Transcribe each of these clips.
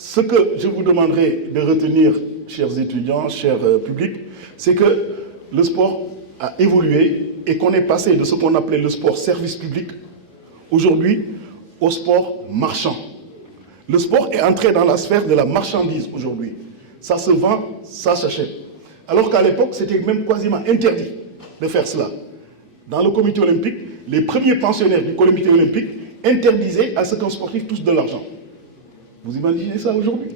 ce que je vous demanderai de retenir, chers étudiants, chers publics, c'est que le sport a évolué et qu'on est passé de ce qu'on appelait le sport service public, aujourd'hui, au sport marchand. Le sport est entré dans la sphère de la marchandise aujourd'hui. Ça se vend, ça s'achète. Alors qu'à l'époque, c'était même quasiment interdit de faire cela. Dans le comité olympique, les premiers pensionnaires du comité olympique interdisaient à ce qu'un sportif touche de l'argent. Vous imaginez ça aujourd'hui?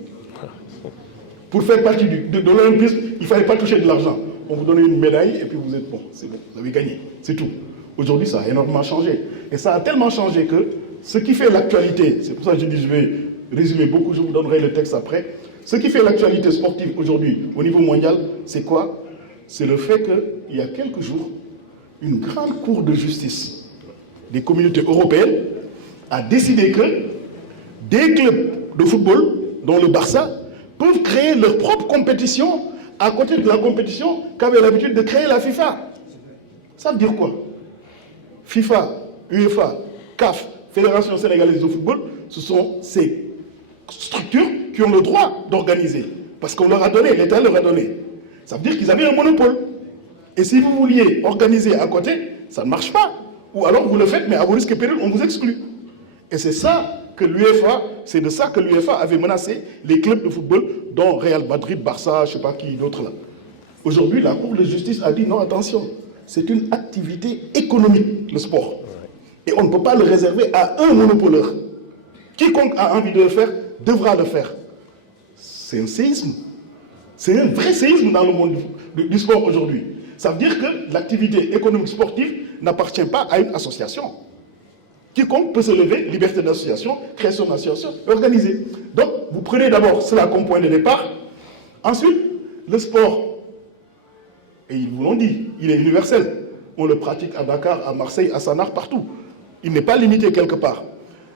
Pour faire partie de l'olympisme, il ne fallait pas toucher de l'argent. On vous donnait une médaille et puis vous êtes bon, c'est bon, vous avez gagné, c'est tout. Aujourd'hui, ça a énormément changé. Et ça a tellement changé que ce qui fait l'actualité, c'est pour ça que je dis je vais résumer beaucoup, je vous donnerai le texte après. Ce qui fait l'actualité sportive aujourd'hui au niveau mondial, c'est quoi? C'est le fait qu'il y a quelques jours, une grande cour de justice des communautés européennes a décidé que des clubs de football, dont le Barça, peuvent créer leur propre compétition à côté de la compétition qu'avait l'habitude de créer la FIFA. Ça veut dire quoi? FIFA, UEFA, CAF, Fédération sénégalaise de football, ce sont ces structures qui ont le droit d'organiser. Parce qu'on leur a donné, l'État leur a donné. Ça veut dire qu'ils avaient un monopole. Et si vous vouliez organiser à côté, ça ne marche pas. Ou alors vous le faites, mais à vos risques et périls, on vous exclut. Et c'est ça que l'UEFA, c'est de ça que l'UEFA avait menacé les clubs de football, dont Real Madrid, Barça, je ne sais pas qui d'autre là. Aujourd'hui, la Cour de justice a dit non, attention, c'est une activité économique, le sport. Et on ne peut pas le réserver à un monopoleur. Quiconque a envie de le faire, devra le faire. C'est un séisme. C'est un vrai séisme dans le monde du sport aujourd'hui. Ça veut dire que l'activité économique sportive n'appartient pas à une association. Quiconque peut se lever, liberté d'association, créer son association, organiser. Donc, vous prenez d'abord cela comme point de départ. Ensuite, le sport, et ils vous l'ont dit, il est universel. On le pratique à Dakar, à Marseille, à Sannar, partout. Il n'est pas limité quelque part.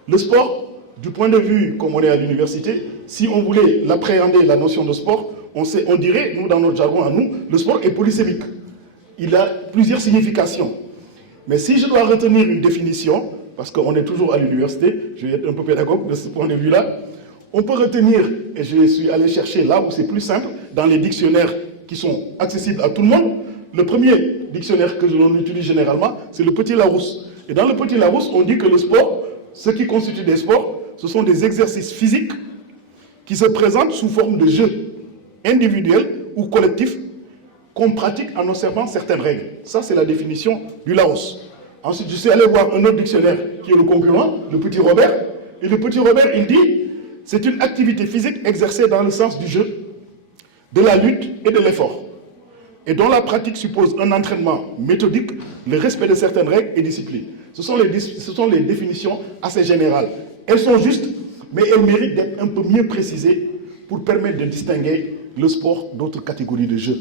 Le sport, du point de vue, comme on est à l'université, si on voulait l'appréhender, la notion de sport, on dirait, nous, dans notre jargon à nous, le sport est polysémique. Il a plusieurs significations. Mais si je dois retenir une définition, parce qu'on est toujours à l'université, je vais être un peu pédagogue de ce point de vue-là, on peut retenir, et je suis allé chercher là où c'est plus simple, dans les dictionnaires qui sont accessibles à tout le monde. Le premier dictionnaire que l'on utilise généralement, c'est le Petit Larousse. Et dans le Petit Larousse, on dit que le sport, ce qui constitue des sports, ce sont des exercices physiques qui se présentent sous forme de jeux individuels ou collectifs qu'on pratique en observant certaines règles. Ça, c'est la définition du Larousse. Ensuite, je suis allé voir un autre dictionnaire qui est le concurrent, le Petit Robert. Et le Petit Robert, il dit, c'est une activité physique exercée dans le sens du jeu, de la lutte et de l'effort, et dont la pratique suppose un entraînement méthodique, le respect de certaines règles et disciplines. Ce sont les définitions assez générales. Elles sont justes, mais elles méritent d'être un peu mieux précisées pour permettre de distinguer le sport d'autres catégories de jeux.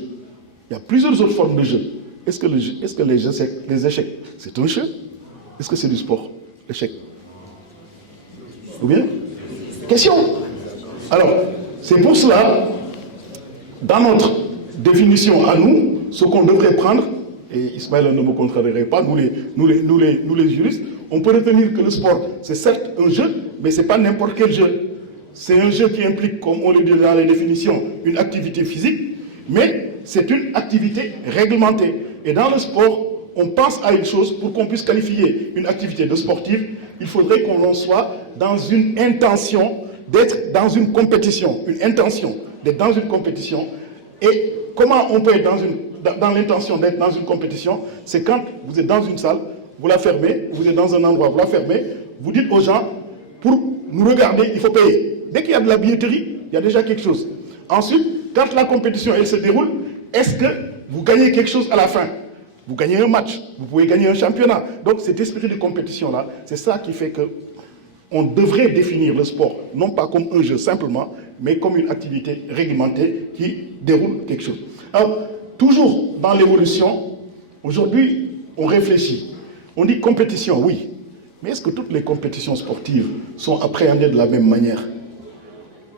Il y a plusieurs autres formes de jeux. Est-ce que les échecs, c'est un jeu? Est-ce que c'est du sport, l'échec? Ou bien? Question. Alors, c'est pour cela, dans notre définition à nous, ce qu'on devrait prendre, et Ismaël ne me contradierait pas, nous les juristes, on peut retenir que le sport, c'est certes un jeu, mais ce n'est pas n'importe quel jeu. C'est un jeu qui implique, comme on le dit dans les définitions, une activité physique, mais c'est une activité réglementée. Et dans le sport, on pense à une chose, pour qu'on puisse qualifier une activité de sportive, il faudrait qu'on soit dans une intention d'être dans une compétition, une intention d'être dans une compétition. Et comment on peut être dans l'intention d'être dans une compétition? C'est quand vous êtes dans une salle, vous la fermez, vous êtes dans un endroit, vous la fermez, vous dites aux gens, pour nous regarder, il faut payer. Dès qu'il y a de la billetterie, il y a déjà quelque chose. Ensuite, quand la compétition elle se déroule, est-ce que vous gagnez quelque chose à la fin? Vous gagnez un match, vous pouvez gagner un championnat. Donc cet esprit de compétition-là, c'est ça qui fait qu'on devrait définir le sport, non pas comme un jeu simplement, mais comme une activité réglementée qui déroule quelque chose. Alors, toujours dans l'évolution, aujourd'hui, on réfléchit. On dit compétition, oui. Mais est-ce que toutes les compétitions sportives sont appréhendées de la même manière?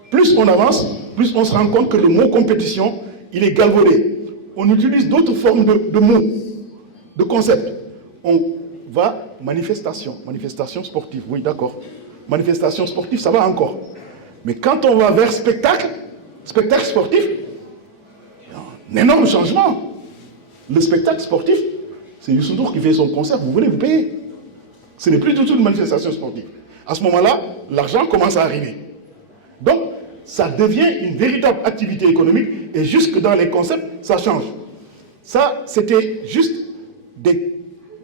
Plus on avance, plus on se rend compte que le mot compétition, il est galvaudé. On utilise d'autres formes de mots, de concepts. On va manifestation sportive, oui d'accord. Manifestation sportive, ça va encore. Mais quand on va vers spectacle sportif, il y a un énorme changement. Le spectacle sportif, c'est Youssou N'Dour qui fait son concert, vous venez, vous payez. Ce n'est plus du tout une manifestation sportive. À ce moment-là, l'argent commence à arriver. Donc, ça devient une véritable activité économique et jusque dans les concepts, ça change. Ça, c'était juste des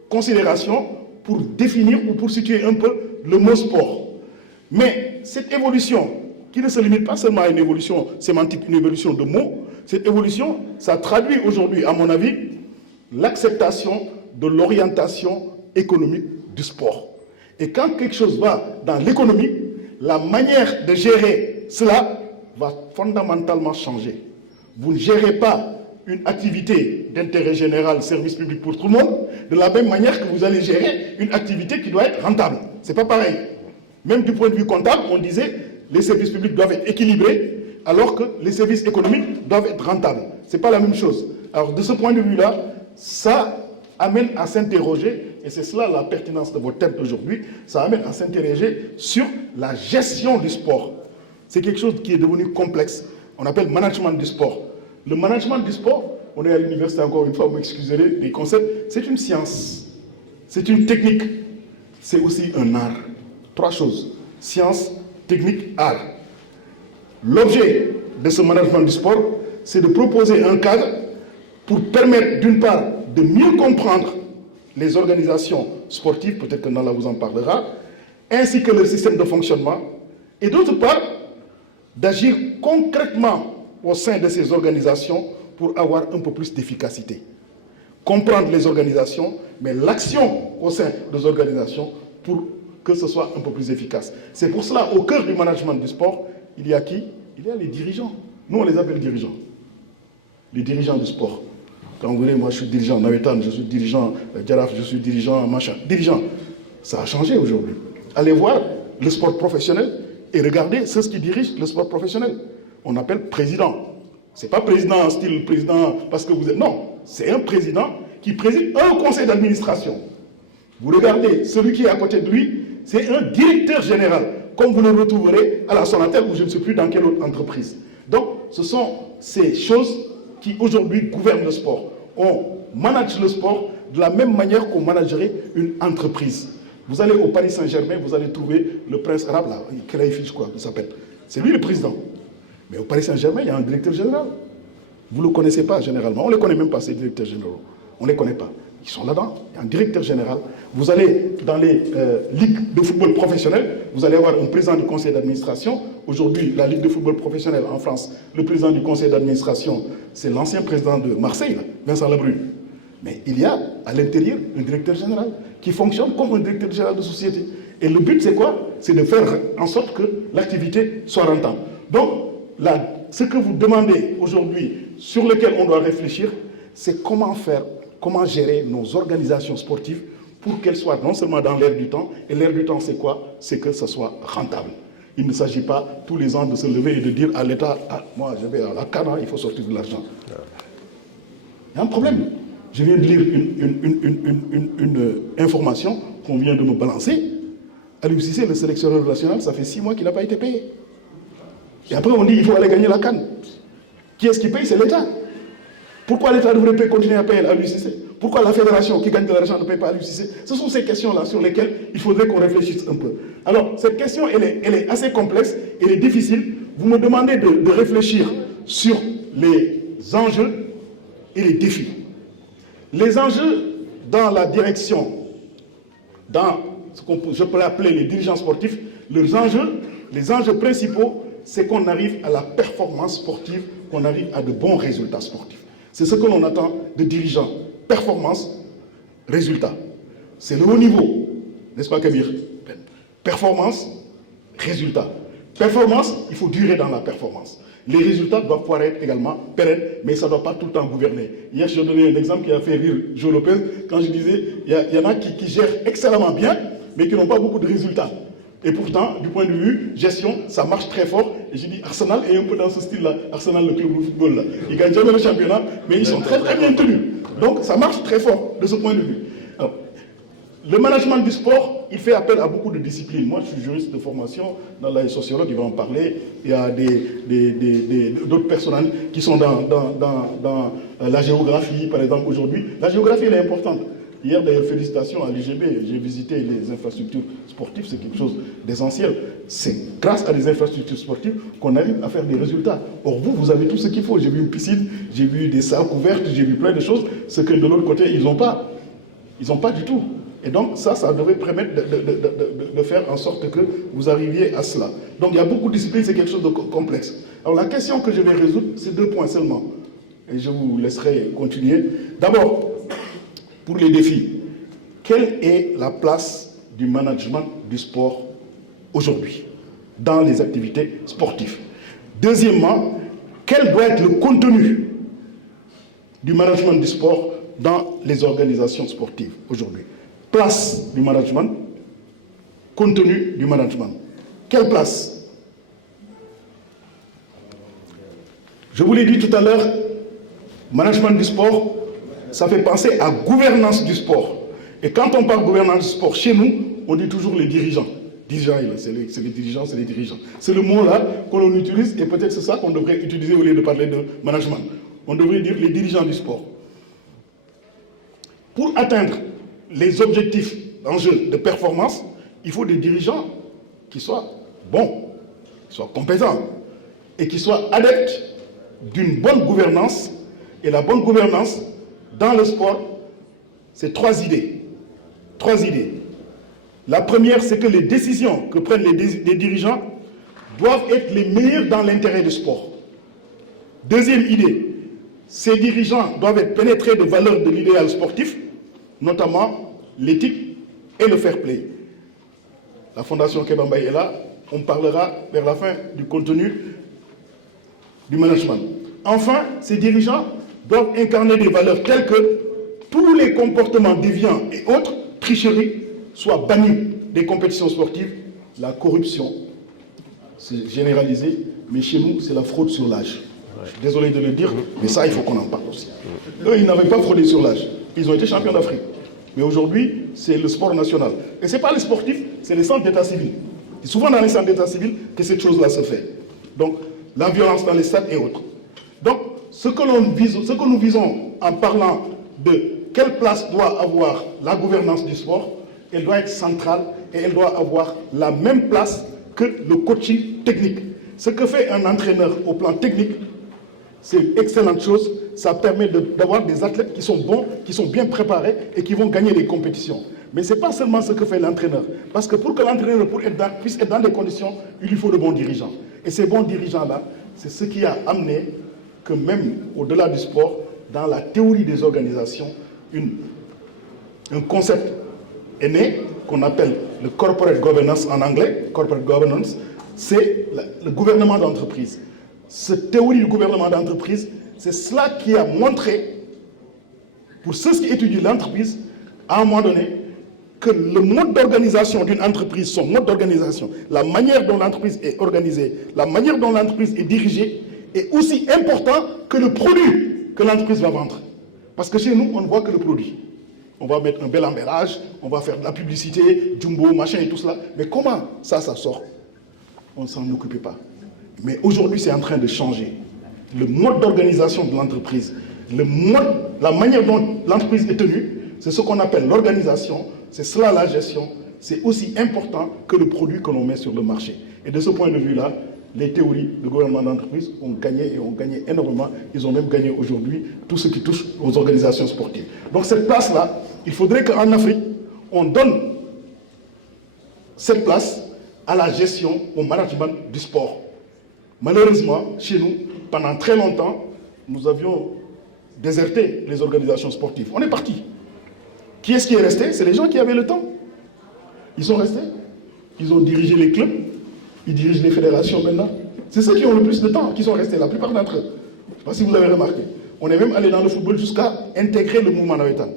considérations pour définir ou pour situer un peu le mot sport. Mais cette évolution, qui ne se limite pas seulement à une évolution sémantique, une évolution de mots, cette évolution, ça traduit aujourd'hui, à mon avis, l'acceptation de l'orientation économique du sport. Et quand quelque chose va dans l'économie, la manière de gérer cela va fondamentalement changer. Vous ne gérez pas une activité d'intérêt général, service public pour tout le monde, de la même manière que vous allez gérer une activité qui doit être rentable. Ce n'est pas pareil. Même du point de vue comptable, on disait les services publics doivent être équilibrés, alors que les services économiques doivent être rentables. Ce n'est pas la même chose. Alors de ce point de vue-là, ça amène à s'interroger, et c'est cela la pertinence de votre thème d'aujourd'hui, ça amène à s'interroger sur la gestion du sport. C'est quelque chose qui est devenu complexe. On appelle management du sport. Le management du sport, on est à l'université encore une fois, vous m'excuserez, les concepts, c'est une science, c'est une technique, c'est aussi un art. Trois choses, science, technique, art. L'objet de ce management du sport, c'est de proposer un cadre pour permettre d'une part de mieux comprendre les organisations sportives, peut-être que Nala vous en parlera, ainsi que leur système de fonctionnement, et d'autre part, d'agir concrètement au sein de ces organisations pour avoir un peu plus d'efficacité. Comprendre les organisations, mais l'action au sein des organisations pour que ce soit un peu plus efficace. C'est pour cela, au cœur du management du sport, il y a qui? Il y a les dirigeants. Nous, on les appelle dirigeants. Les dirigeants du sport. Quand vous voulez, moi je suis dirigeant Nawetan, je suis dirigeant Djaraf, je suis dirigeant machin. Dirigeant, ça a changé aujourd'hui. Allez voir le sport professionnel et regardez ceux qui dirigent le sport professionnel. On appelle président. Ce n'est pas président en style président parce que vous êtes... Non, c'est un président qui préside un conseil d'administration. Vous regardez, celui qui est à côté de lui, c'est un directeur général, comme vous le retrouverez à la Sonatel ou je ne sais plus dans quelle autre entreprise. Donc, ce sont ces choses qui aujourd'hui gouvernent le sport. On manage le sport de la même manière qu'on managerait une entreprise. Vous allez au Paris Saint-Germain, vous allez trouver le prince arabe, là, Khelaïfi, je crois, il s'appelle. C'est lui le président. Mais au Paris Saint-Germain, il y a un directeur général. Vous ne le connaissez pas généralement. On ne les connaît même pas, ces directeurs généraux. On ne les connaît pas. Ils sont là-dedans. Il y a un directeur général. Vous allez dans les ligues de football professionnel, vous allez avoir un président du conseil d'administration. Aujourd'hui, la ligue de football professionnel en France, le président du conseil d'administration, c'est l'ancien président de Marseille, là, Vincent Labrune. Mais il y a à l'intérieur un directeur général qui fonctionne comme un directeur général de société. Et le but, c'est quoi? C'est de faire en sorte que l'activité soit rentable. Donc, ce que vous demandez aujourd'hui, sur lequel on doit réfléchir, c'est comment faire, comment gérer nos organisations sportives pour qu'elles soient non seulement dans l'air du temps, et l'air du temps c'est quoi? C'est que ça soit rentable. Il ne s'agit pas tous les ans de se lever et de dire à l'État, ah, moi je vais à la Cana, il faut sortir de l'argent. Il y a un problème. Je viens de lire une information qu'on vient de me balancer. Aliou Cissé, le sélectionneur national, ça fait 6 mois qu'il n'a pas été payé. Et après on dit qu'il faut aller gagner la CAN. Qui est-ce qui paye? C'est l'État. Pourquoi l'État devrait continuer à payer Aliou Cissé? Pourquoi la fédération qui gagne de l'argent ne paye pas Aliou Cissé? Ce sont ces questions-là sur lesquelles il faudrait qu'on réfléchisse un peu. Alors, cette question, elle est assez complexe, elle est difficile. Vous me demandez de réfléchir sur les enjeux et les défis. Les enjeux dans la direction, dans ce que je peux appeler les dirigeants sportifs, les enjeux principaux, c'est qu'on arrive à la performance sportive, qu'on arrive à de bons résultats sportifs. C'est ce que l'on attend de dirigeants. Performance, résultat. C'est le haut niveau, n'est-ce pas Kabir? Performance, résultat. Performance, il faut durer dans la performance. Les résultats doivent pouvoir être également pérennes, mais ça ne doit pas tout le temps gouverner. Hier, je donnais un exemple qui a fait rire Joe Lopez, quand je disais, il y en a qui gèrent excellemment bien, mais qui n'ont pas beaucoup de résultats. Et pourtant, du point de vue gestion, ça marche très fort. Et j'ai dit, Arsenal est un peu dans ce style-là. Arsenal, le club de football, là. Ils ne gagnent jamais le championnat, mais ils sont très très bien tenus. Donc, ça marche très fort de ce point de vue. Alors, le management du sport, il fait appel à beaucoup de disciplines. Moi, je suis juriste de formation, dans la sociologue, il va en parler. Il y a d'autres personnes qui sont dans la géographie, par exemple, aujourd'hui. La géographie, elle est importante. Hier, d'ailleurs, félicitations à l'UGB. J'ai visité les infrastructures sportives, c'est quelque chose d'essentiel. C'est grâce à des infrastructures sportives qu'on arrive à faire des résultats. Or, vous avez tout ce qu'il faut. J'ai vu une piscine, j'ai vu des salles couvertes, j'ai vu plein de choses, ce que de l'autre côté, ils n'ont pas. Ils n'ont pas du tout. Et donc, ça devrait permettre de faire en sorte que vous arriviez à cela. Donc, il y a beaucoup de disciplines, c'est quelque chose de complexe. Alors, la question que je vais résoudre, c'est 2 points seulement. Et je vous laisserai continuer. D'abord, pour les défis, quelle est la place du management du sport aujourd'hui dans les activités sportives? Deuxièmement, quel doit être le contenu du management du sport dans les organisations sportives aujourd'hui? Place du management, contenu du management. Quelle place? Je vous l'ai dit tout à l'heure, management du sport, ça fait penser à gouvernance du sport. Et quand on parle gouvernance du sport, chez nous, on dit toujours les dirigeants. C'est les dirigeants, c'est les dirigeants. C'est le mot-là qu'on utilise et peut-être c'est ça qu'on devrait utiliser au lieu de parler de management. On devrait dire les dirigeants du sport. Pour atteindre les objectifs d'enjeu de performance, il faut des dirigeants qui soient bons, qui soient compétents et qui soient adeptes d'une bonne gouvernance. Et la bonne gouvernance, dans le sport, c'est 3 idées. 3 idées. La première, c'est que les décisions que prennent les dirigeants doivent être les meilleures dans l'intérêt du sport. Deuxième idée, ces dirigeants doivent être pénétrés de valeurs de l'idéal sportif, notamment l'éthique et le fair play. La Fondation Kéba Mbaye est là, on parlera vers la fin du contenu du management. Enfin, ces dirigeants doivent incarner des valeurs telles que tous les comportements déviants et autres tricheries soient bannis des compétitions sportives. La corruption, c'est généralisé, mais chez nous, c'est la fraude sur l'âge. Je suis désolé de le dire, mais ça, il faut qu'on en parle aussi. Eux, ils n'avaient pas fraudé sur l'âge. Ils ont été champions d'Afrique. Mais aujourd'hui, c'est le sport national. Et ce n'est pas les sportifs, c'est les centres d'état civil. C'est souvent dans les centres d'état civil que cette chose-là se fait. Donc, la violence dans les stades et autres. Donc, ce que nous visons en parlant de quelle place doit avoir la gouvernance du sport, elle doit être centrale et elle doit avoir la même place que le coaching technique. Ce que fait un entraîneur au plan technique, c'est une excellente chose. Ça permet d'avoir des athlètes qui sont bons, qui sont bien préparés et qui vont gagner les compétitions. Mais ce n'est pas seulement ce que fait l'entraîneur. Parce que pour que l'entraîneur puisse être dans des conditions, il lui faut de bons dirigeants. Et ces bons dirigeants-là, c'est ce qui a amené que même au-delà du sport, dans la théorie des organisations, un concept est né qu'on appelle le corporate governance en anglais. Corporate governance, c'est le gouvernement d'entreprise. Cette théorie du gouvernement d'entreprise, c'est cela qui a montré, pour ceux qui étudient l'entreprise, à un moment donné, que le mode d'organisation d'une entreprise, son mode d'organisation, la manière dont l'entreprise est organisée, la manière dont l'entreprise est dirigée, est aussi important que le produit que l'entreprise va vendre. Parce que chez nous, on ne voit que le produit. On va mettre un bel emballage, on va faire de la publicité, jumbo, machin et tout cela. Mais comment ça sort? On ne s'en occupait pas. Mais aujourd'hui, c'est en train de changer. Le mode d'organisation de l'entreprise, la manière dont l'entreprise est tenue, c'est ce qu'on appelle l'organisation, c'est cela la gestion, c'est aussi important que le produit que l'on met sur le marché. Et de ce point de vue-là, les théories de gouvernement d'entreprise ont gagné et ont gagné énormément. Ils ont même gagné aujourd'hui tout ce qui touche aux organisations sportives. Donc cette place-là, il faudrait qu'en Afrique, on donne cette place à la gestion, au management du sport. Malheureusement, chez nous, pendant très longtemps, nous avions déserté les organisations sportives. On est parti. Qui est-ce qui est resté? C'est les gens qui avaient le temps. Ils sont restés. Ils ont dirigé les clubs. Ils dirigent les fédérations maintenant. C'est ceux qui ont le plus de temps qui sont restés, la plupart d'entre eux. Je ne sais pas si vous avez remarqué. On est même allé dans le football jusqu'à intégrer le mouvement navétane,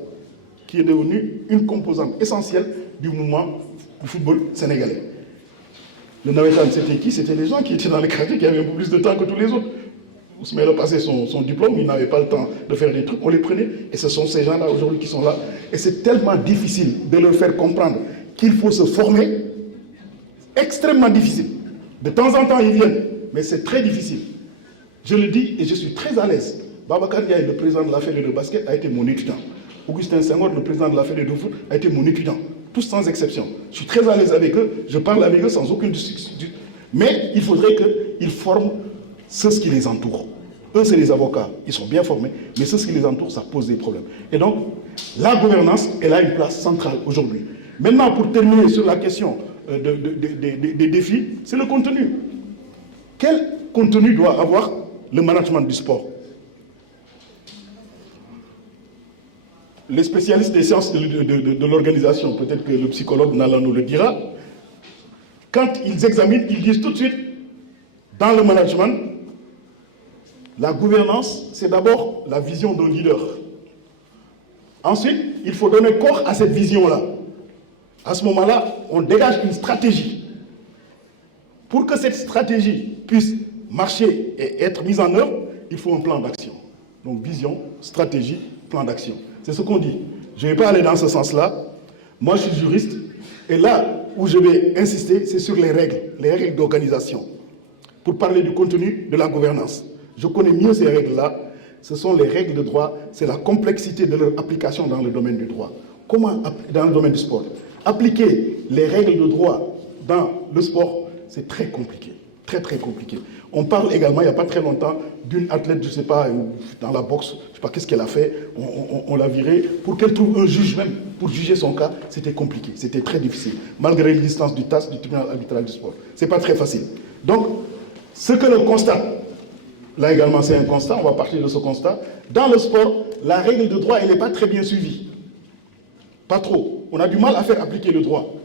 qui est devenu une composante essentielle du mouvement du football sénégalais. Le navétane, c'était qui? C'était les gens qui étaient dans les quartiers, qui avaient un peu plus de temps que tous les autres. Ousmane a passé son diplôme, il n'avait pas le temps de faire des trucs, on les prenait, et ce sont ces gens-là aujourd'hui qui sont là. Et c'est tellement difficile de leur faire comprendre qu'il faut se former, extrêmement difficile. De temps en temps, ils viennent, mais c'est très difficile. Je le dis et je suis très à l'aise. Babacar Ndiaye, le président de la Fédé de basket, a été mon étudiant. Augustin Senghor, le président de la Fédé de foot, a été mon étudiant. Tous sans exception. Je suis très à l'aise avec eux, je parle avec eux sans aucune difficulté. Mais il faudrait qu'ils forment ceux qui les entourent. Eux, c'est les avocats, ils sont bien formés, mais ceux qui les entourent, ça pose des problèmes. Et donc, la gouvernance, elle a une place centrale aujourd'hui. Maintenant, pour terminer sur la question des défis, c'est le contenu. Quel contenu doit avoir le management du sport? Les spécialistes des sciences de l'organisation, peut-être que le psychologue Nala nous le dira, quand ils examinent, ils disent tout de suite, dans le management, la gouvernance, c'est d'abord la vision d'un leader. Ensuite, il faut donner corps à cette vision-là. À ce moment-là, on dégage une stratégie. Pour que cette stratégie puisse marcher et être mise en œuvre, il faut un plan d'action. Donc vision, stratégie, plan d'action. C'est ce qu'on dit. Je ne vais pas aller dans ce sens-là. Moi, je suis juriste. Et là où je vais insister, c'est sur les règles d'organisation. Pour parler du contenu de la gouvernance. Je connais mieux ces règles-là. Ce sont les règles de droit. C'est la complexité de leur application dans le domaine du droit. Comment, dans le domaine du sport, appliquer les règles de droit dans le sport, c'est très compliqué. Très, très compliqué. On parle également, il n'y a pas très longtemps, d'une athlète, je ne sais pas, dans la boxe, je ne sais pas qu'est-ce qu'elle a fait, on l'a virée, pour qu'elle trouve un juge même, pour juger son cas, c'était compliqué, c'était très difficile, malgré l'existence du TAS, du tribunal arbitral du sport. Ce n'est pas très facile. Donc, ce que l'on constate, là également c'est un constat, on va partir de ce constat, dans le sport, la règle de droit, elle n'est pas très bien suivie. Pas trop. On a du mal à faire appliquer le droit.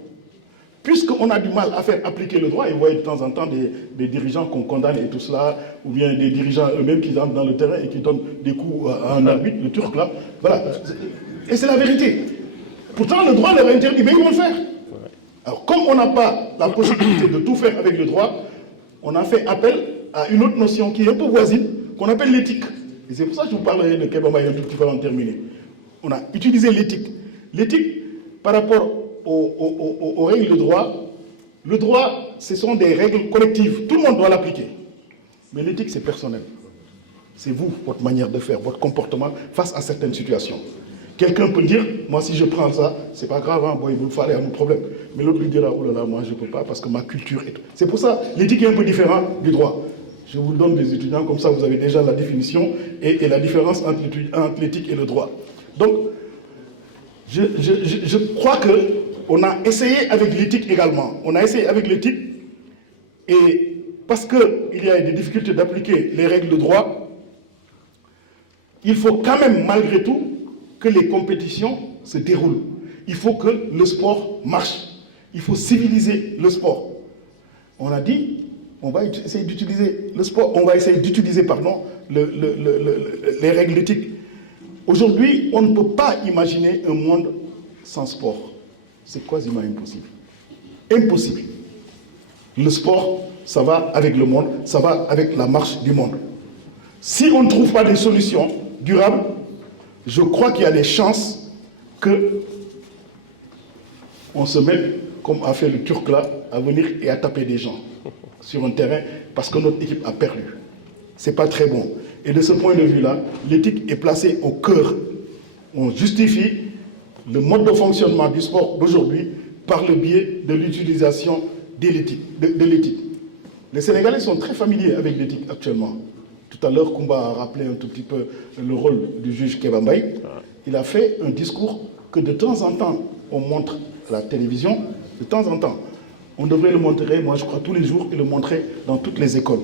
Puisqu'on a du mal à faire appliquer le droit, et vous voyez de temps en temps des dirigeants qu'on condamne et tout cela, ou bien des dirigeants eux-mêmes qui entrent dans le terrain et qui donnent des coups à un arbitre, le Turc là, voilà. Et c'est la vérité. Pourtant, le droit leur interdit, mais ils vont le faire. Alors, comme on n'a pas la possibilité de tout faire avec le droit, on a fait appel à une autre notion qui est un peu voisine, qu'on appelle l'éthique. Et c'est pour ça que je vous parlerai de Kéba Mbaye un tout petit peu en terminer. On a utilisé l'éthique. L'éthique, par rapport aux règles de droit, le droit, ce sont des règles collectives. Tout le monde doit l'appliquer. Mais l'éthique, c'est personnel. C'est vous, votre manière de faire, votre comportement face à certaines situations. Quelqu'un peut dire, moi si je prends ça, c'est pas grave, hein, bon, il vous le fallait, il y a un problème. Mais l'autre lui dira, oh là là, moi je ne peux pas parce que ma culture est... C'est pour ça, l'éthique est un peu différente du droit. Je vous donne des étudiants, comme ça vous avez déjà la définition et la différence entre l'éthique et le droit. Donc, je crois qu'on a essayé avec l'éthique également. On a essayé avec l'éthique et parce qu'il y a des difficultés d'appliquer les règles de droit, il faut quand même, malgré tout, que les compétitions se déroulent. Il faut que le sport marche. Il faut civiliser le sport. On a dit, on va essayer d'utiliser le sport, on va essayer d'utiliser, pardon, les règles d'éthique. Aujourd'hui, on ne peut pas imaginer un monde sans sport. C'est quasiment impossible. Impossible. Le sport, ça va avec le monde, ça va avec la marche du monde. Si on ne trouve pas des solutions durables, je crois qu'il y a des chances qu'on se mette, comme a fait le Turc là, à venir et à taper des gens sur un terrain parce que notre équipe a perdu. Ce n'est pas très bon. Et de ce point de vue-là, l'éthique est placée au cœur. On justifie le mode de fonctionnement du sport d'aujourd'hui par le biais de l'utilisation de l'éthique. Les Sénégalais sont très familiers avec l'éthique actuellement. Tout à l'heure, Koumba a rappelé un tout petit peu le rôle du juge Kéba Mbaye. Il a fait un discours que de temps en temps, on montre à la télévision. De temps en temps, on devrait le montrer, moi je crois, tous les jours et le montrer dans toutes les écoles.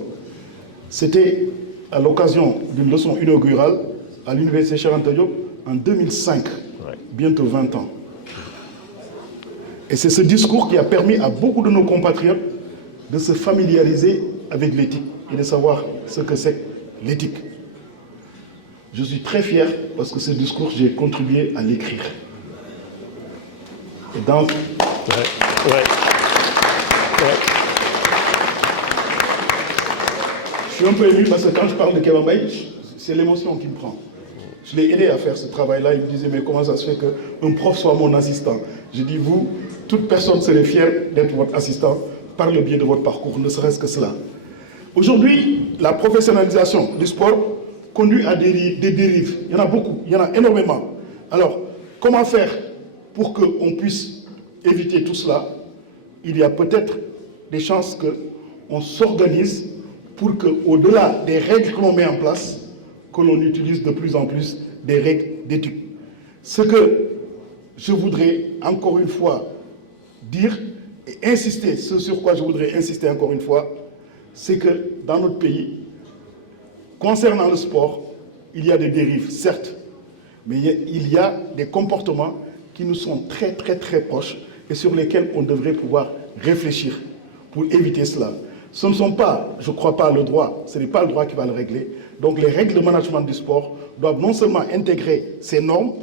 C'était à l'occasion d'une leçon inaugurale à l'université Cheikh Anta Diop en 2005, bientôt 20 ans. Et c'est ce discours qui a permis à beaucoup de nos compatriotes de se familiariser avec l'éthique et de savoir ce que c'est l'éthique. Je suis très fier parce que ce discours, j'ai contribué à l'écrire. Et dans... Je suis un peu ému parce que quand je parle de Kéba Mbaye, c'est l'émotion qui me prend. Je Je l'ai aidé à faire ce travail-là. Il me disait, mais comment ça se fait qu'un prof soit mon assistant? J'ai dit, vous, toute personne serait fière d'être votre assistant par le biais de votre parcours, ne serait-ce que cela. Aujourd'hui, la professionnalisation du sport conduit à des dérives. Il y en a beaucoup, il y en a énormément. Alors, comment faire pour qu'on puisse éviter tout cela? Il y a peut-être des chances qu'on s'organise pour qu'au-delà des règles que l'on met en place, que l'on utilise de plus en plus des règles d'éthique. Ce que je voudrais encore une fois dire et insister, ce sur quoi je voudrais insister encore une fois, c'est que dans notre pays, concernant le sport, il y a des dérives, certes, mais il y a des comportements qui nous sont très proches et sur lesquels on devrait pouvoir réfléchir pour éviter cela. Ce ne sont pas, je ne crois pas, le droit, ce n'est pas le droit qui va le régler. Donc les règles de management du sport doivent non seulement intégrer ces normes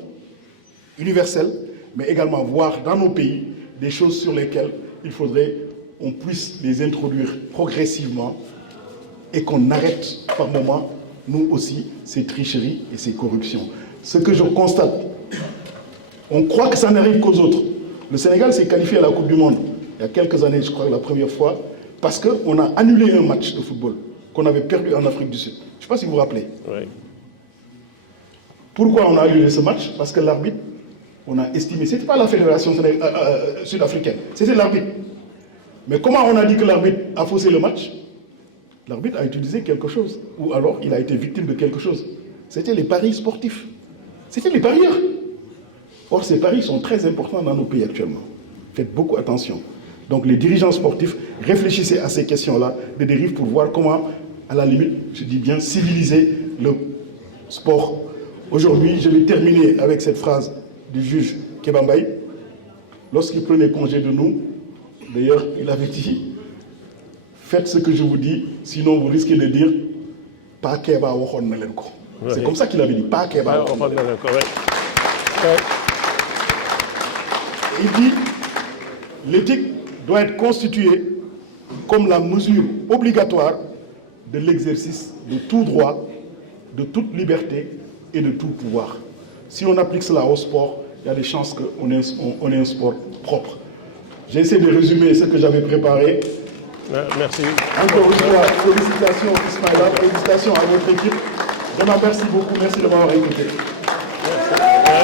universelles, mais également voir dans nos pays des choses sur lesquelles il faudrait qu'on puisse les introduire progressivement et qu'on arrête par moment, nous aussi, ces tricheries et ces corruptions. Ce que je constate, on croit que ça n'arrive qu'aux autres. Le Sénégal s'est qualifié à la Coupe du Monde il y a quelques années, je crois, la première fois, parce qu'on a annulé un match de football qu'on avait perdu en Afrique du Sud. Je ne sais pas si vous vous rappelez. Oui. Pourquoi on a annulé ce match? Parce que l'arbitre, on a estimé, ce n'était pas la fédération sud-africaine, c'était l'arbitre. Mais comment on a dit que l'arbitre a faussé le match? L'arbitre a utilisé quelque chose, ou alors il a été victime de quelque chose. C'était les paris sportifs. C'était les parieurs. Or, ces paris sont très importants dans nos pays actuellement. Faites beaucoup attention. Donc, les dirigeants sportifs, réfléchissez à ces questions-là, de dérives, pour voir comment, à la limite, je dis bien, civiliser le sport. Aujourd'hui, je vais terminer avec cette phrase du juge Kebambaye. Lorsqu'il prenait congé de nous, d'ailleurs, il avait dit, faites ce que je vous dis, sinon vous risquez de dire, pas Keba Wahon Melenko. C'est comme ça qu'il avait dit, pas Keba Wahon Melenko. Il dit, l'éthique doit être constituée comme la mesure obligatoire de l'exercice de tout droit, de toute liberté et de tout pouvoir. Si on applique cela au sport, il y a des chances qu'on ait un sport propre. J'ai essayé de résumer ce que j'avais préparé. Merci. Encore une fois, félicitations Ismaïla, félicitations à votre équipe. Je vous remercie beaucoup, merci de m'avoir écouté. Merci.